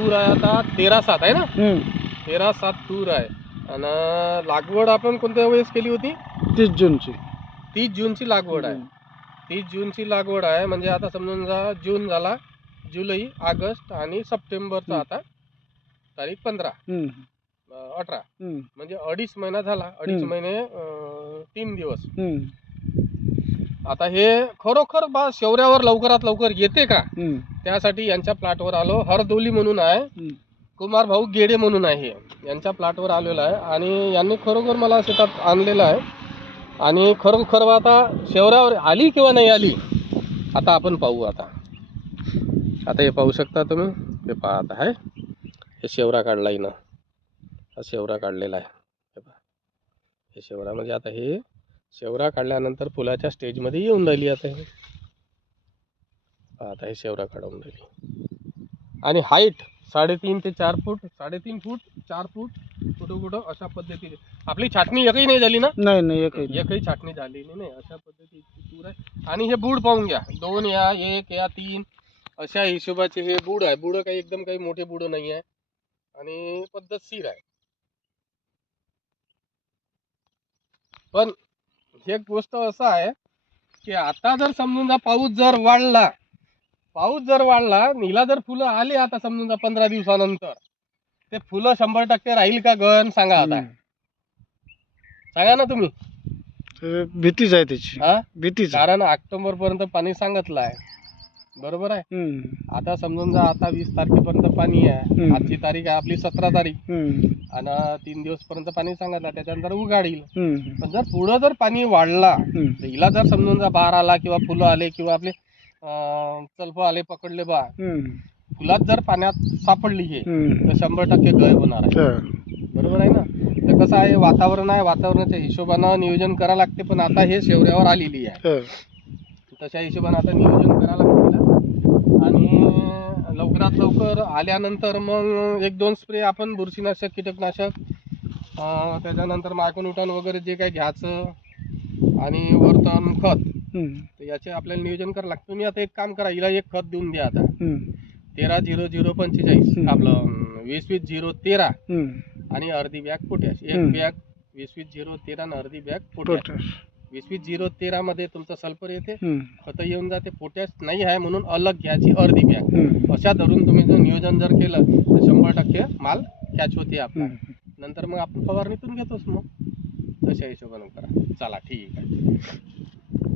तूर आहे आता 13-7 आहे ना, 13-7 तूर आहे. आणि लागवड आपण कोणत्या वेळेस केली होती? 30 जूनची. 30 जूनची लागवड आहे. 30 जूनची लागवड आहे म्हणजे आता समजून जा जून झाला, जुलै, ऑगस्ट आणि सप्टेंबरचा आता तारीख 15, 18 म्हणजे 2.5 महिना झाला. 2.5 महिने 3 दिवस. आता हे खरोखर बा शेवऱ्यावर लवकरात लवकर येते का, त्यासाठी यांच्या प्लॉटवर आलो. हरदोली म्हणून आहे, कुमार भाऊ गेडे म्हणून आहे, यांच्या प्लॉटवर आलेला आहे. आणि यांनी खरोखर मला शेतात आणलेलं आहे. आणि खरोखर आता शेवऱ्यावर आली किंवा नाही आली आता आपण पाहू. आता हे पाहू शकता तुम्ही, हे पाहत आहे, हे शेवरा काढलाय ना, हा शेवरा काढलेला आहे. हे पहा, हे शेवरा म्हणजे आता हे शेवरा काढल्यानंतर फुलाच्या स्टेजमध्ये येऊन राहिली. आता हे शेवरा काढून राहिली. आणि हाईट 3.5 ते 4 फूट, 3.5 फूट 4 फूट कुठं अशा पद्धतीने. आपली छाटणी एकही नाही झाली ना? नाही, एकही छाटणी झालेली नाही. अशा पद्धतीची तूर आहे. आणि हे बूड पाहून घ्या, 2 या 1 या 3 अशा हिशोबाचे हे बूड आहे. बूड काही एकदम काही मोठे बूड नाही आहे आणि पद्धतशीर आहे. पण एक गोष्ट असं आहे की आता जर समजून जा पाऊस जर वाढला, नीला जर फुलं आली आता समजून जा 15 दिवसानंतर, ते फुलं 100% राहील का गण? सांगा आता, सांगा ना तुम्ही. भीतीच आहे त्याची. भीतीच. कारण ऑक्टोबर पर्यंत पाणी सांगितलं आहे, बरोबर आहे. आता समजून जा आता 20 तारखेपर्यंत पाणी आहे. आजची तारीख आहे आपली 17 तारीख, आणि 3 दिवस पर्यंत पाणी सांगितलं, त्याच्यानंतर उघाडील. पण जर पुढं जर पाणी वाढला, हिला जर समजून जा बार आला किंवा फुलं आले किंवा आपले चलफ आले, पकडले बा, फुलात जर पाण्यात सापडली हे, तर 100% गळ होणार आहे, बरोबर आहे ना. तर कसं आहे, वातावरण आहे, वातावरणाच्या हिशोबानं नियोजन करावं लागते. पण आता हे शेवऱ्यावर आलेली आहे, तशा हिशोबाने आता नियोजन करावं लागतं. आणि लवकरात लवकर आल्यानंतर मग 1-2 स्प्रे आपण बुरशीनाशक, कीटकनाशक, त्याच्यानंतर मायक्रोन्यूटन वगैरे जे काही घ्यायचं, आणि वरतून खत, तर याचे आपल्याला नियोजन करावं लागतं. तुम्ही आता एक काम करा, हिला एक खत देऊन द्या आता, 13-00-45 आपलं 20-20-0-13 आणि अर्धी बॅग पोटॅश. एक बॅग 20-20-0-13 आणि अर्धी बॅग पोटॅश. 20-20-0-13 मध्ये तुमचं सल्फर येते, खत येऊन जाते. पोटॅश नाही आहे म्हणून अलग घ्यायची अर्धी बॅग. अशा धरून तुम्ही जर नियोजन जर केलं तर 100% माल कॅच होते आपला. नंतर मग आपण फवारणीतून घेतोच. मग तशा हिशोबाने करा. चला ठीक आहे.